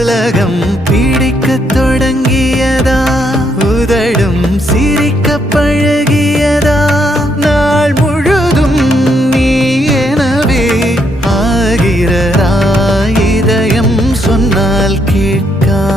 உலகம் பிடிக்கத் தொடங்கியதா, உதடும் சிரிக்க பழகியதா, நாள் முழுதும் நீ எனவே ஆகிறதா, இதயம் சொன்னால் கேட்காதா.